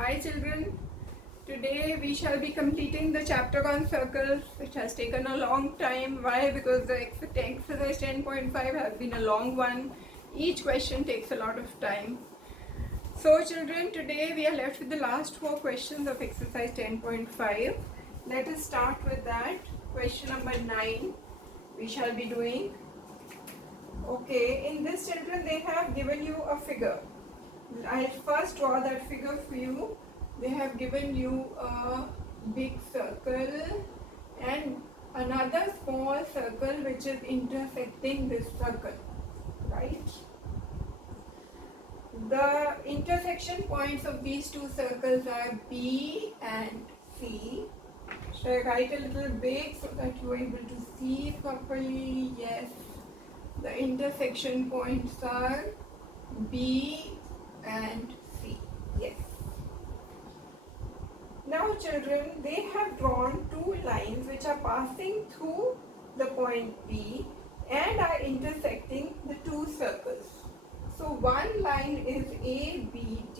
Hi children, today we shall be completing the chapter on circles, which has taken a long time. Why? Because the exercise 10.5 has been a long one. Each question takes a lot of time. So children, today we are left with the last 4 questions of exercise 10.5. Let us start with that. Question number 9 we shall be doing. Okay, in this children they have given you a figure. I'll first draw that figure for you. They have given you a big circle and another small circle which is intersecting this circle, right? The intersection points of these two circles are B and C. Should I write a little big so that you are able to see properly? Yes. The intersection points are B and C. Yes. Now children, they have drawn two lines which are passing through the point B and are intersecting the two circles. So one line is ABD.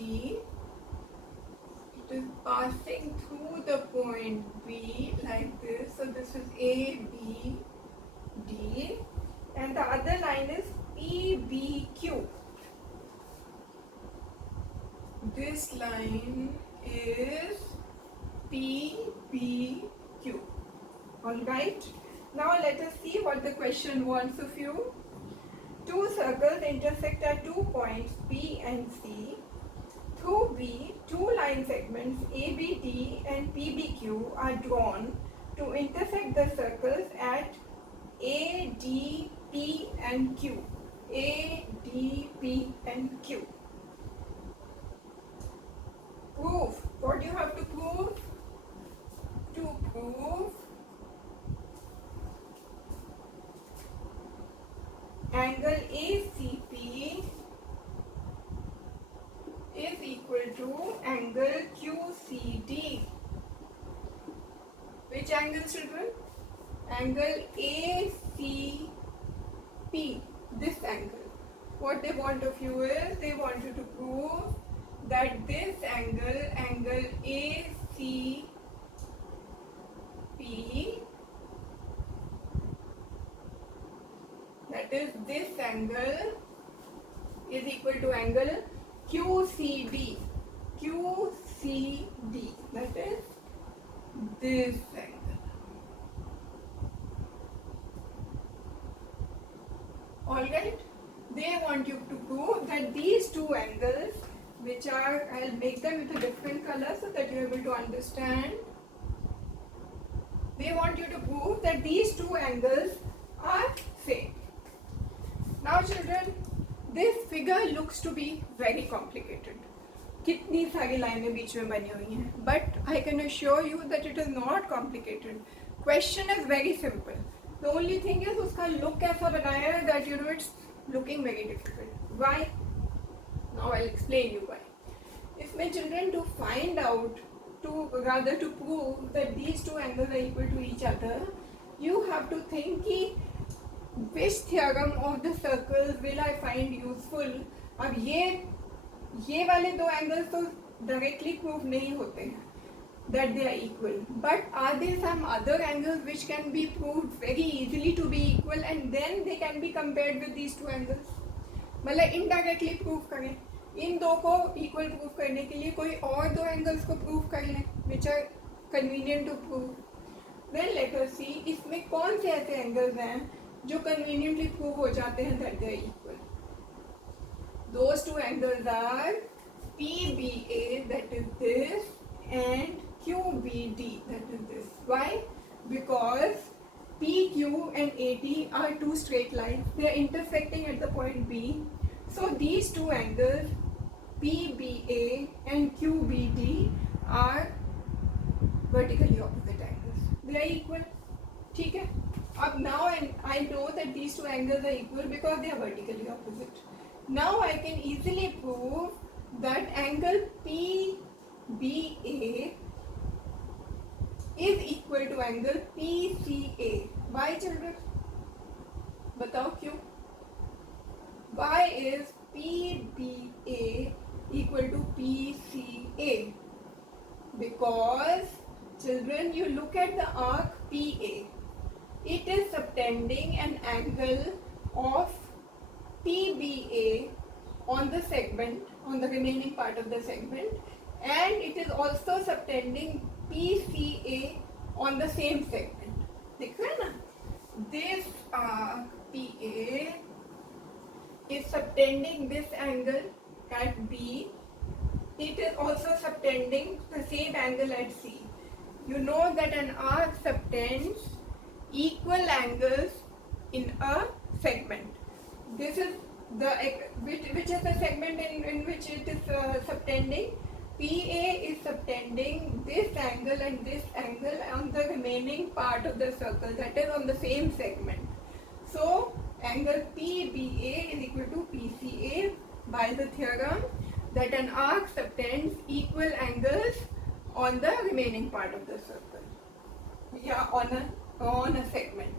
It is passing through the point B like this. So this is ABD. And the other line is PBQ. This line is PBQ. Alright. Now let us see what the question wants of you. Two circles intersect at 2 points B and C. Through B, two line segments ABD and PBQ are drawn to intersect the circles at A, D, P and Q. A, D, P and Q. Prove. What do you have to prove? To prove angle ACP is equal to angle QCD. Which angle, children? Angle ACP. This angle. What they want of you is, they want you to prove that this angle, angle ACP, that is this angle, is equal to angle QCD. QCD, that is this angle. Alright, they want you to prove that these two angles, which are, I'll make them with a different color so that you're able to understand. They want you to prove that these two angles are same. Now children, this figure looks to be very complicated. कितनी सारी लाइनें बीच में बनी हुई हैं, but I can assure you that it is not complicated. Question is very simple. The only thing is उसका look ऐसा बनाया है that it's looking very difficult. Why? Now I'll explain you why. इसमें children, to find out, to prove that these two angles are equal to each other, you have to think कि which theorem of the circles will I find useful. अब ये वाले दो angles तो directly prove नहीं होते हैं that they are equal, but are there some other angles which can be proved very easily to be equal and then they can be compared with these two angles? मतलब indirectly prove करें, इन दो को equal prove करने के लिए कोई और दो angles को prove कर लें which are convenient to prove. Then let us see इसमें कौन से ऐसे angles हैं जो conveniently prove हो जाते हैं that they are equal. Those two angles are PBA, that is this, and QBD, that is this. Why? Because PQ and AT are two straight lines. They are intersecting at the point B. So these two angles, PBA and QBD, are vertically opposite angles. They are equal. ठीक है? अब now I know that these two angles are equal because they are vertically opposite. Now I can easily prove that angle PBA is equal to angle PCA. Why children? बताओ क्यों? Why is PBA equal to PCA? because children, you look at the arc PA. It is subtending an angle of PBA on the segment, on the remaining part of the segment, and it is also subtending PCA on the same segment. दिख रहा है ना? This PA is subtending this angle at B. It is also subtending the same angle at C. You know that an arc subtends equal angles in a segment. This is the which is the segment in which it is subtending. PA is subtending this angle and this angle on the remaining part of the circle, that is on the same segment. So angle PBA is equal to PCA by the theorem that an arc subtends equal angles on the remaining part of the circle. Yeah, on a segment.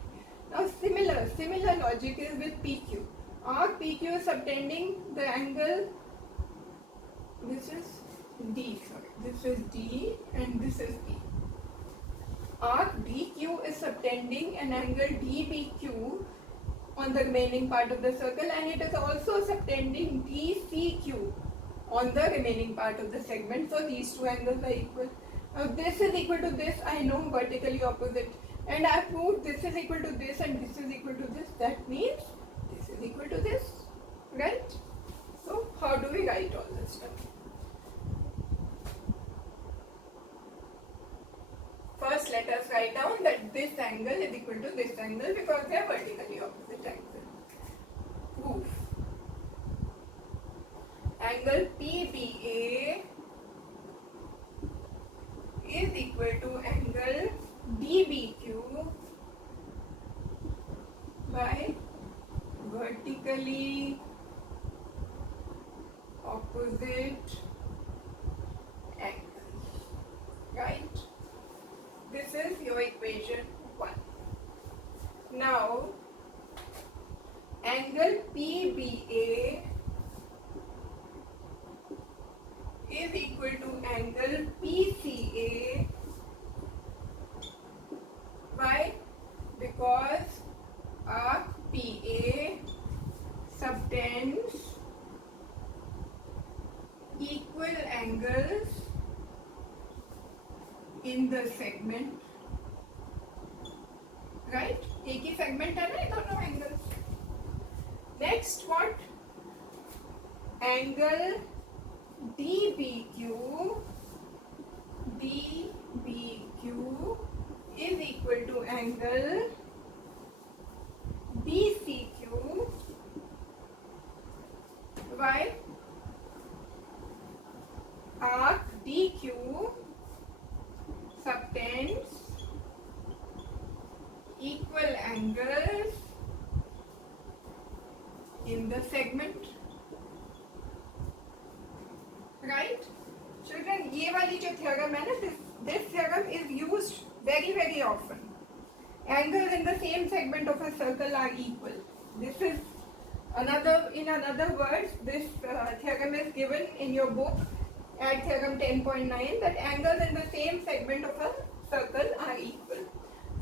Now similar logic is with PQ. Arc PQ is subtending the angle. This is D, sorry. This is D and this is B. Arc DQ is subtending an angle DBQ on the remaining part of the circle, and it is also subtending DCQ on the remaining part of the segment. So these two angles are equal. Now this is equal to this, I know, vertically opposite, and I proved this is equal to this and this is equal to this. That means this is equal to this, right? So how do we write all this stuff? First, let us write down that this angle is equal to this angle because they are vertically opposite angles. Proof. Angle PBA is equal to angle DBQ by vertically opposite angles, right? This is your equation 1. Now, angle PBA is equal to angle PCA. Why? Because arc PA subtends equal angles in the segment, right? एक ही segment है ना ये दोनों angles. Next, what? Angle DBQ is equal to angle DCQ. Why? Arc DQ subtends equal angles in the segment, right? Children, ये वाली जो theorem है ना, this theorem is used very often. Angles in the same segment of a circle are equal. This is in another words, this theorem is given in your book at theorem 10.9 that angles in the same segment of a circle are equal.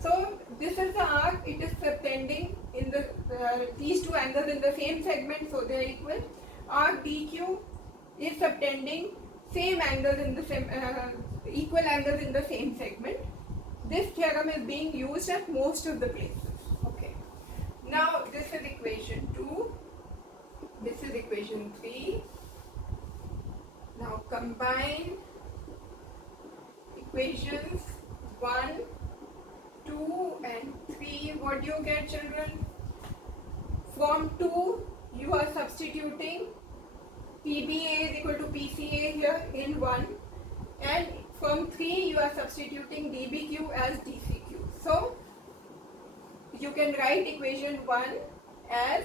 So this is the arc, it is subtending in the these two angles in the same segment, so they are equal. Arc DQ is subtending same angles in the same equal angles in the same segment. This theorem is being used at most of the places. Okay. Now this is equation 2. This is equation 3. Now combine equations 1, 2 and 3. What do you get, children? From 2 you are substituting PBA is equal to PCA here in 1, and from 3 you are substituting DBQ as DCQ. So you can write equation 1 as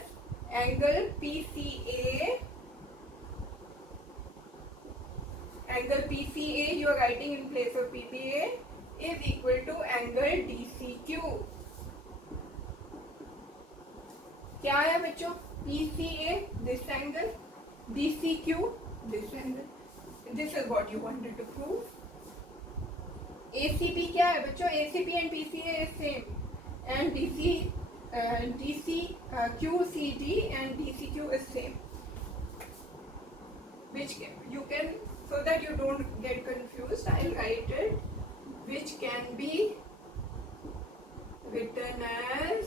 angle PCA. Angle PCA you are writing in place of PBA is equal to angle DCQ. क्या है बच्चों? PCA this angle, DCQ this angle. This is what you wanted to prove. ACP क्या है बच्चों? ACP and PCA is same, and QCD and DCQ is same. Which you can, so that you don't get confused, I'll write it, which can be written as,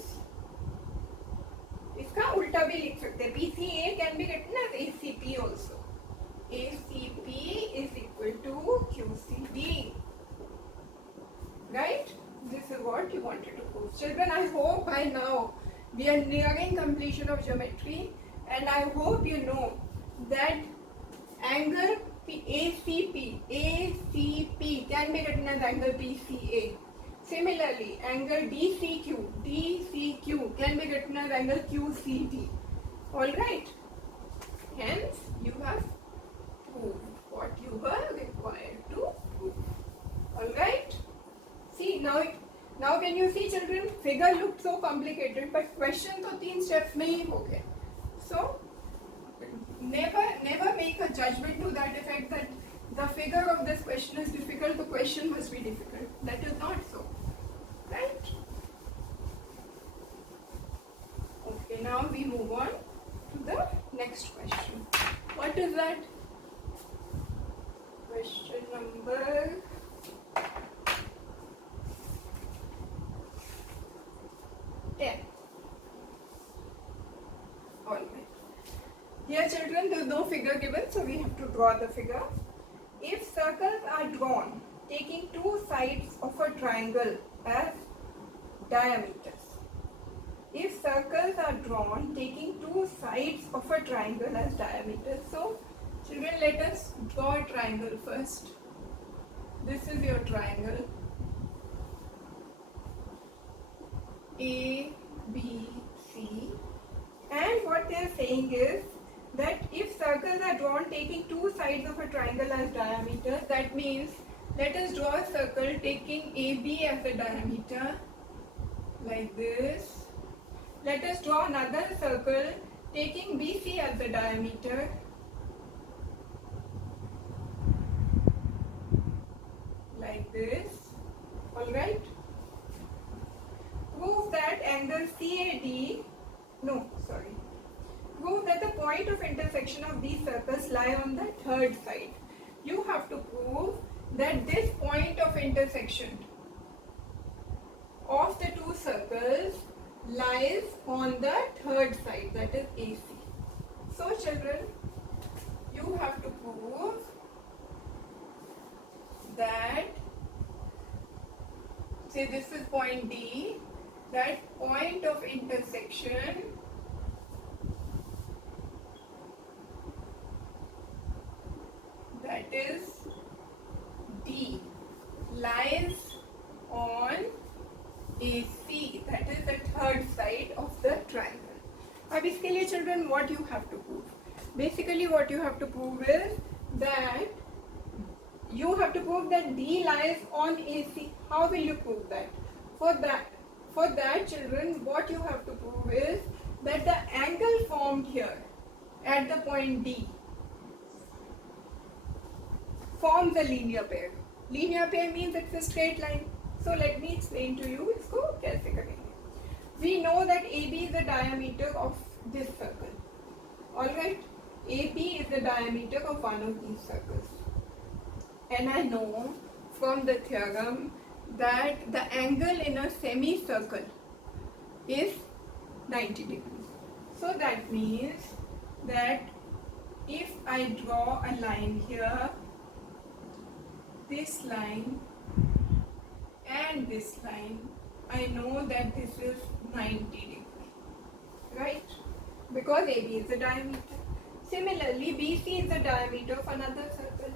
इसका उल्टा भी लिख सकते हैं, PCA can be written as ACP also. ACP is equal to QCD. Right? This is what you wanted to prove. Children, I hope by now we are nearing completion of geometry, and I hope you know that angle ACP can be written as angle PCA. Similarly, angle DCQ can be written as angle QCD. Alright? Hence, you have proved what you were required to prove. Alright? See, now can you see, children? Figure looked so complicated, but question तो 3 steps में ही हो गए. So, never make a judgment to that effect that the figure of this question is difficult, the question must be difficult. That is not so. Right? Okay, now we move on to the next question. What is that? Question number 10. Alright. Here, children, there is no figure given, so we have to draw the figure. If circles are drawn taking two sides of a triangle as diameters. If circles are drawn taking two sides of a triangle as diameters. So, children, let us draw a triangle first. This is your triangle. A, B, C. And what they are saying is that if circles are drawn taking two sides of a triangle as diameter, that means let us draw a circle taking AB as a diameter, like this. Let us draw another circle taking BC as the diameter, like this. Alright? Prove that angle prove that the point of intersection of these circles lie on the third side. You have to prove that this point of intersection of the two circles lies on the third side, that is AC. So, children, you have to prove that, say this is point D, that point of intersection that is D lies on AC, that is the third side of the triangle. अब इसके लिए children what you have to prove? Basically what you have to prove is that you have to prove that D lies on AC. How will you prove that? For that children, what you have to prove is that the angle formed here at the point D forms a linear pair. Linear pair means it's a straight line. So let me explain to you इसको कैसे करेंगे. We know that AB is the diameter of this circle. Alright, AB is the diameter of one of these circles. And I know from the theorem that the angle in a semicircle is 90 degrees. So that means that if I draw a line here, this line and this line, I know that this is 90 degrees, right? Because AB is the diameter. Similarly, BC is the diameter of another circle.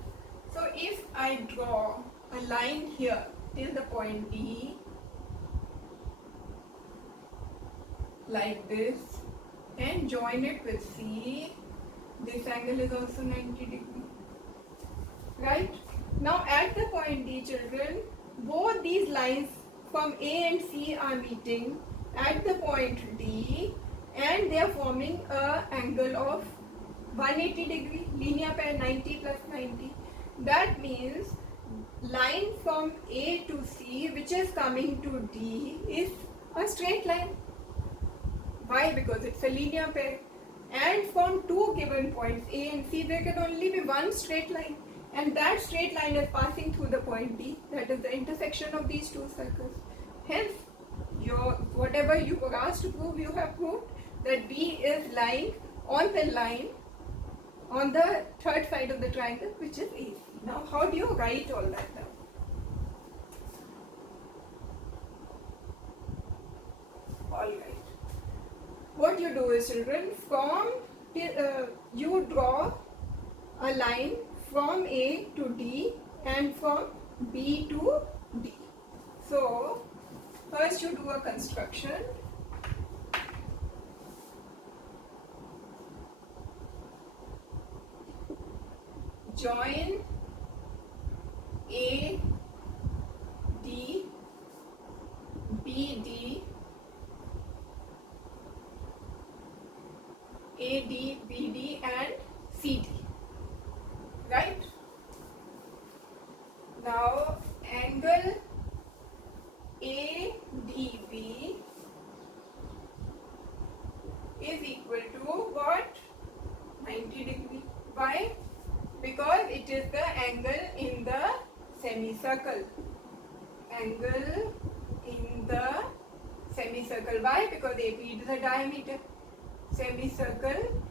So if I draw a line here till the point D, like this, and join it with C, this angle is also 90 degrees, right? Now at the point D, children, both these lines from A and C are meeting at the point D, and they are forming an angle of 180 degree, linear pair 90 plus 90. That means line from A to C which is coming to D is a straight line. Why? Because it's a linear pair. And from two given points A and C there can only be one straight line, and that straight line is passing through the point D, that is the intersection of these two circles. Hence, whatever you were asked to prove, you have proved that B is lying on the line on the third side of the triangle, which is AC. Now, how do you write all that down? Alright. What you do is, children, you draw a line from A to D and from B to D. So, first you do a construction. Join A, D, B, D, A, D, B, D and C, D. Right? Now, angle ADB is equal to what? 90 degree. Why? Because it is the angle in the semicircle. Angle in the semicircle. Why? Because AP is the diameter. Semicircle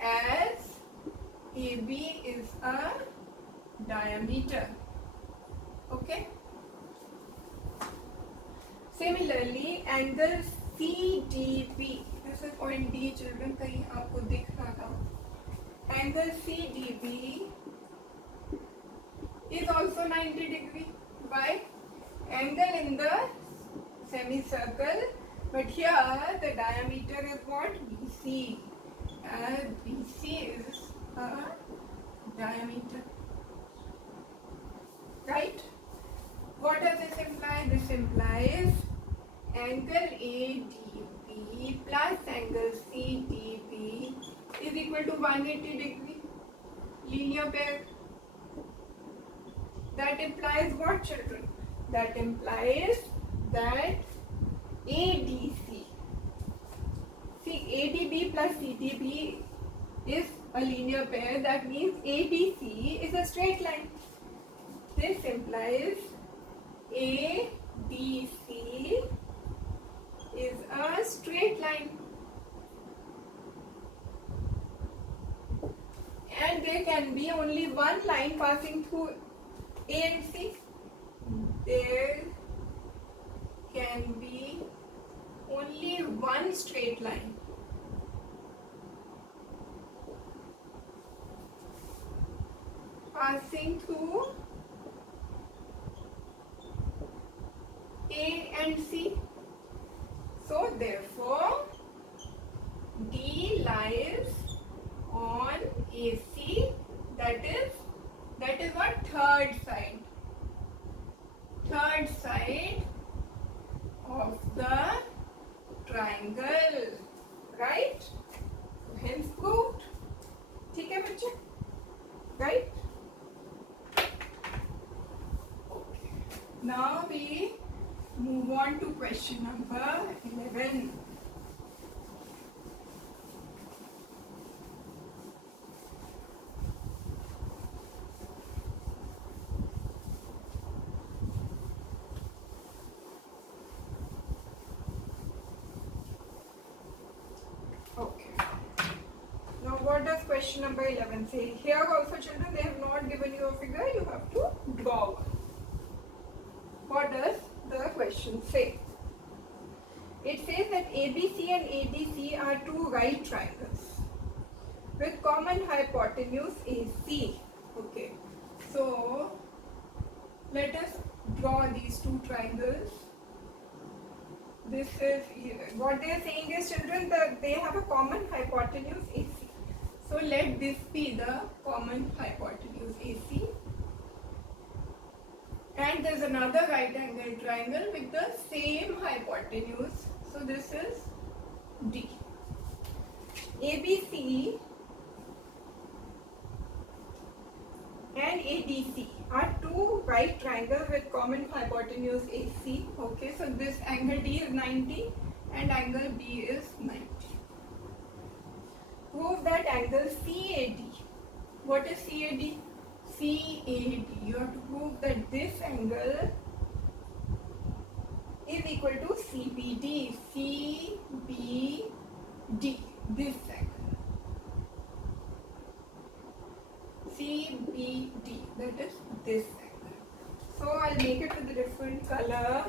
as AB is a diameter. Okay. Similarly, angle CDB. This is point D, children. कहीं आपको दिख रहा था. Angle CDB is also 90 degree. Why? Angle in the semicircle, but here the diameter is what? BC. BC is a diameter. Right? What does this imply? This implies angle ADB plus angle CDB is equal to 180 degree. Linear pair. That implies what, children? That implies that ADC. See, ADB plus CDB is a linear pair. That means ADC is a straight line. This implies ADC is a straight line. And there can be only one line passing through A and C. There can be only one straight line. Passing through A and C. So therefore, D lies on AC, that is what? Third side of the triangle, right? So hence proved. ठीक है बच्चे? Right? Okay. Now we move on to question number 11. What does question number 11 say? Here also, children, they have not given you a figure, you have to draw one. What does the question say? It says that ABC and ADC are two right triangles with common hypotenuse AC. Okay, so let us draw these two triangles. This is what they are saying is, children, that they have a common hypotenuse AC. So let this be the common hypotenuse AC. And there is another right angle triangle with the same hypotenuse. So this is D. ABC and ADC are two right triangle with common hypotenuse AC. Okay, so this angle D is 90 and angle B is 90. Prove that angle CAD. What is CAD? CAD. You have to prove that this angle is equal to CBD. CBD. This angle. CBD. That is this angle. So I'll make it with a different color.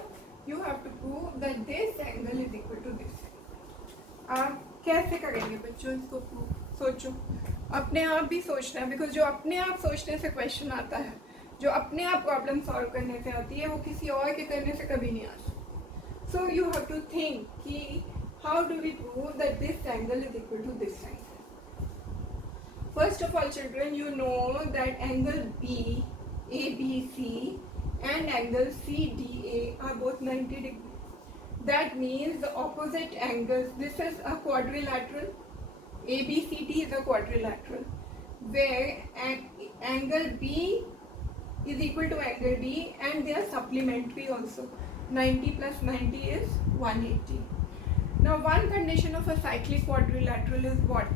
You have to prove that this angle is equal to this angle. आप कैसे करेंगे बच्चों इसको prove? सोचो, अपने आप भी सोचना है, बिकॉज जो अपने आप सोचने से क्वेश्चन आता है, जो अपने आप प्रॉब्लम सॉल्व करने से आती है, वो किसी और के करने से कभी नहीं आती. So you have to think कि how do we prove that this angle is equal to this angle. First of all, children, you know that angle B, ABC and angle CDA are both 90 degrees. That means the opposite angles, this is a quadrilateral, ABCD is a quadrilateral, where angle B is equal to angle D and they are supplementary also. 90 plus 90 is 180. Now one condition of a cyclic quadrilateral is what?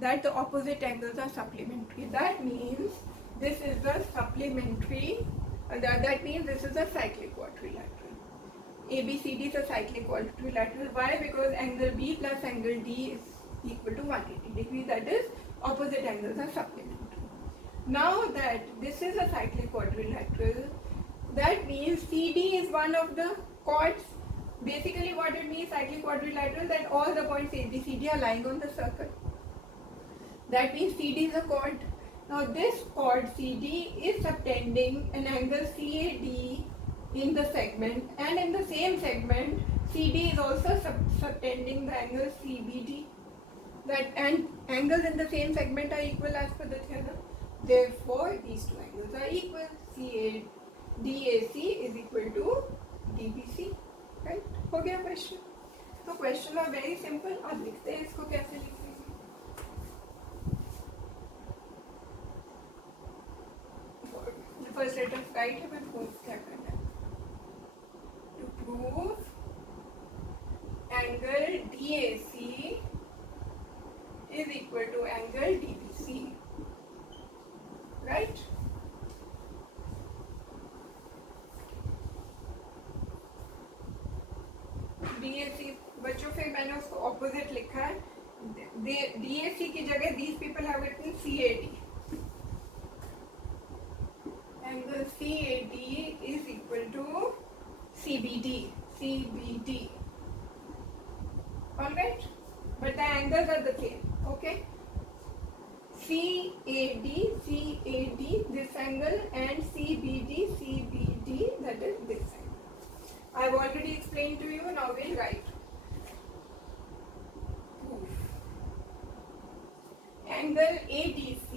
That the opposite angles are supplementary. That means this is the supplementary, that means this is a cyclic quadrilateral. ABCD is a cyclic quadrilateral. Why? Because angle B plus angle D is equal to 180 degrees. That is, opposite angles are supplementary. Now that this is a cyclic quadrilateral, that means CD is one of the chords. Basically what it means, cyclic quadrilateral, that all the points A, B, C, D are lying on the circle. That means CD is a chord. Now this chord CD is subtending an angle CAD in the segment, and in the same segment CD is also subtending the angle CBD. That and angles in the same segment are equal as per the theorem. Therefore these two angles are equal. DAC is equal to DBC. Right? हो गया question. तो question are very simple. अब लिखते हैं इसको कैसे लिखेंगे. First let us write है, but proof क्या करना है. To prove angle DAC is equal to angle DBC. Right? DAC बच्चों, फिर मैंने उसको ऑपोजिट लिखा है. DAC की जगह these people have written CAD. Angle CAD is equal to CBD. Alright? But the angles are the same. Okay? CAD, this angle, and CBD, that is this angle. I have already explained to you, now we'll write. Proof. Angle ADC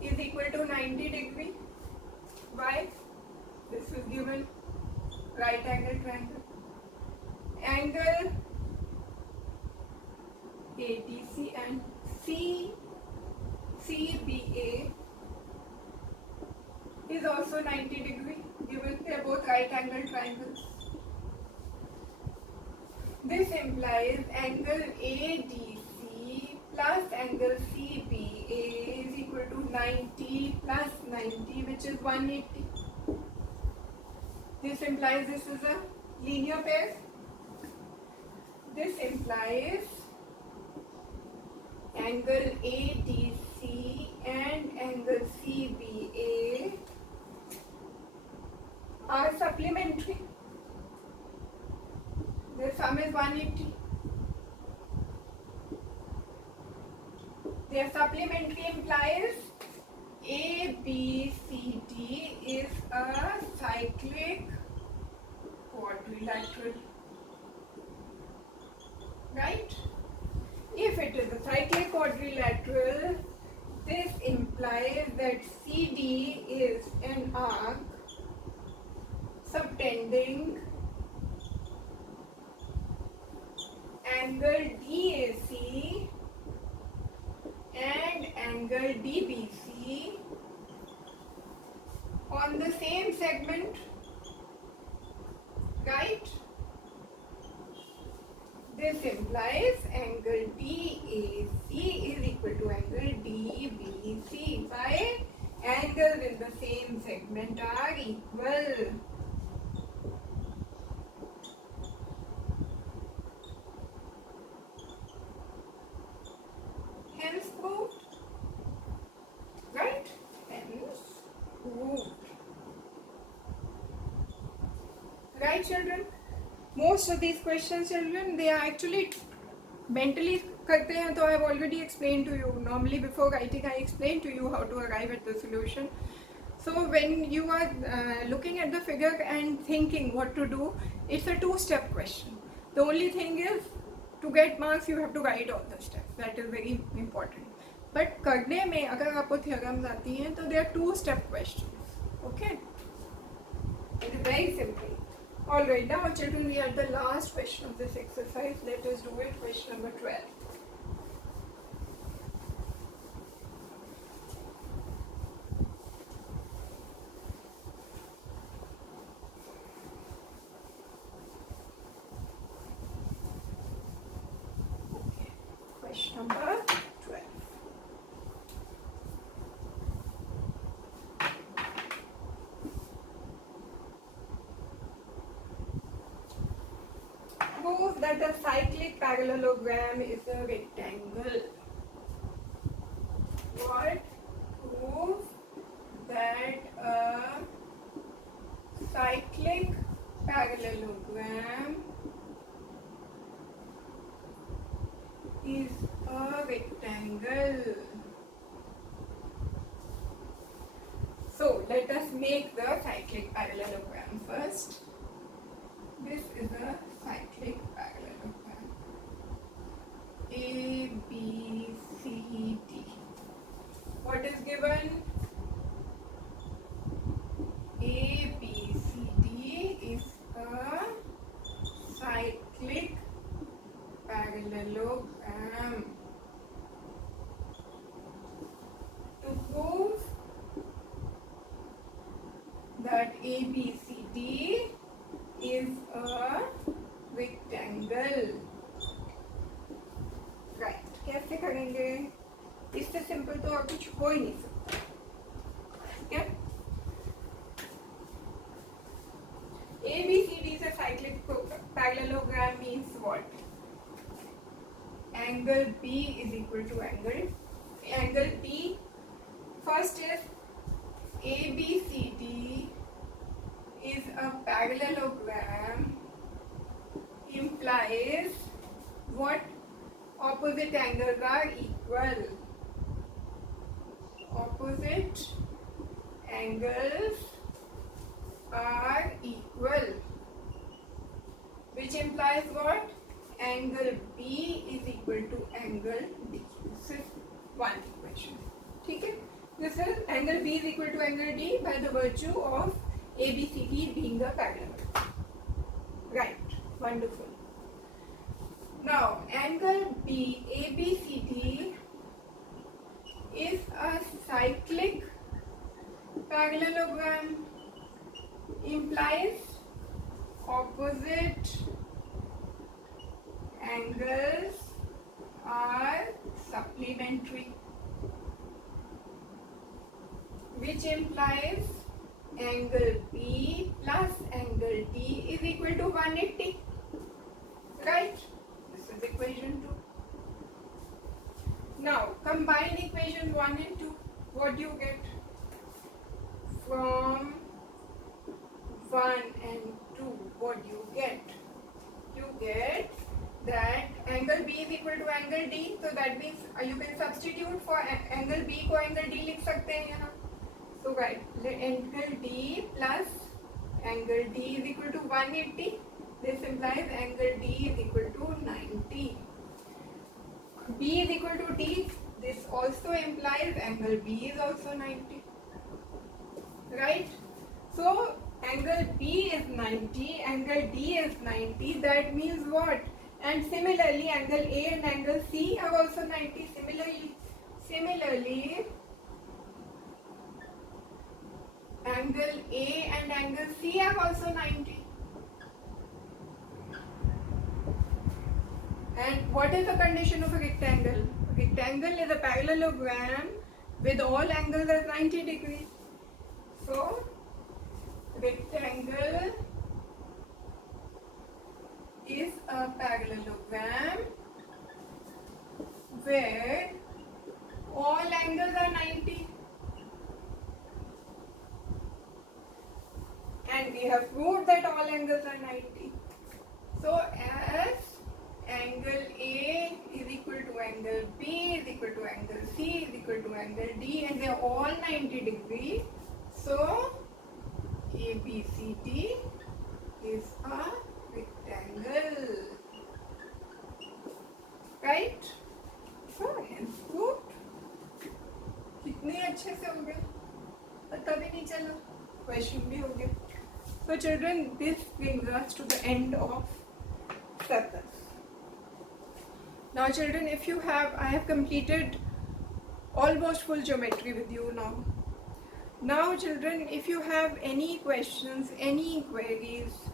is equal to 90 degree. Why? This is given right angle triangle. Angle ADC and CBA is also 90 degree, given they are both right angle triangles. This implies angle ADC plus angle CBA is equal to 90 plus 90, which is 180. This implies this is a linear pair. This implies angle ADC and angle CBA are supplementary. The sum is 180. Their supplementary implies ABCD is a cyclic quadrilateral. Right? If it is a cyclic quadrilateral, this implies that CD is an arc subtending angle DAC and angle DBC segment, right? This implies angle DAC is equal to angle DBC. Why? Angles in the same segment are equal. Hence proved. Right? Hence proved. Right, children? Most of these questions, children, they are actually mentally करते हैं तो I have already explained to you. Normally before writing I explain to you how to arrive at the solution. So when you are looking at the figure and thinking what to do, it's a two-step question. The only thing is to get marks you have to write all the steps. That is very important. But करने में अगर आपको theorems आती हैं तो they are two-step questions. Okay? It is very simple. Alright, now children, we are at the last question of this exercise. Let us do it. Question number 12. Okay. Question number 12. Prove that a cyclic parallelogram is a rectangle. What? Prove that a cyclic parallelogram is a rectangle. So let us make the cyclic parallelogram first. This is a cyclic parallelogram. A, B, C, D. What is given? A, B, C, D is a cyclic parallelogram. To prove that A, B, C, D is a rectangle. Right. कैसे करेंगे? इससे simple तो और कुछ हो ही नहीं सकता. क्या? A, B, C, D is a cyclic parallelogram means what? Angle B is equal to angle B. First is A, B, C, D is a parallelogram implies what? Opposite angles are equal. Opposite angles are equal, which implies what? Angle B is equal to angle D. This is one equation. ठीक है? This is angle B is equal to angle D by the virtue of ABCD being a parallelogram. Right. Wonderful. Now, angle B, ABCD is a cyclic parallelogram implies opposite angles are supplementary, which implies angle B plus angle D is equal to 180. Right? This is equation 2. Now, combine equation 1 and 2. What do you get? From 1 and 2, what do you get? You get that angle B is equal to angle D. So that means you can substitute for angle B को angle D लिख सकते हैं यहाँ. So right, angle D plus angle D is equal to 180. This implies angle D is equal to 90. B is equal to D. This also implies angle B is also 90. Right? So angle B is 90, angle D is 90. That means what? And similarly, angle A and angle C are also 90. Similarly, angle A and angle C are also 90. And what is the condition of a rectangle? A rectangle is a parallelogram with all angles at 90 degrees. So, rectangle is a parallelogram where all angles are 90. And we have proved that all angles are 90. So, as angle A is equal to angle B is equal to angle C is equal to angle D, and they are all 90 degrees. So, ABCD is a rectangle. Right? So, hence proved. कितने अच्छे से हो गए, पता भी नहीं चला, question भी हो गया. So children, this brings us to the end of circles. Now children, if you have, I have completed almost full geometry with you now. Now children, if you have any questions, any queries,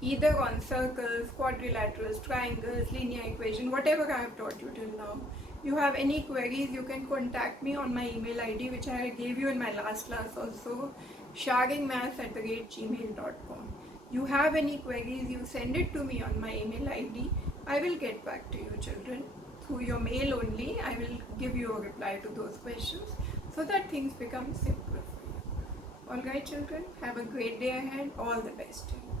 either on circles, quadrilaterals, triangles, linear equation, whatever I have taught you till now, you have any queries, you can contact me on my email ID, which I gave you in my last class also, shaggingmaths@gmail.com. You have any queries, you send it to me on my email ID. I will get back to you children. Through your mail only, I will give you a reply to those questions so that things become simpler for you. Alright children, have a great day ahead. All the best to you.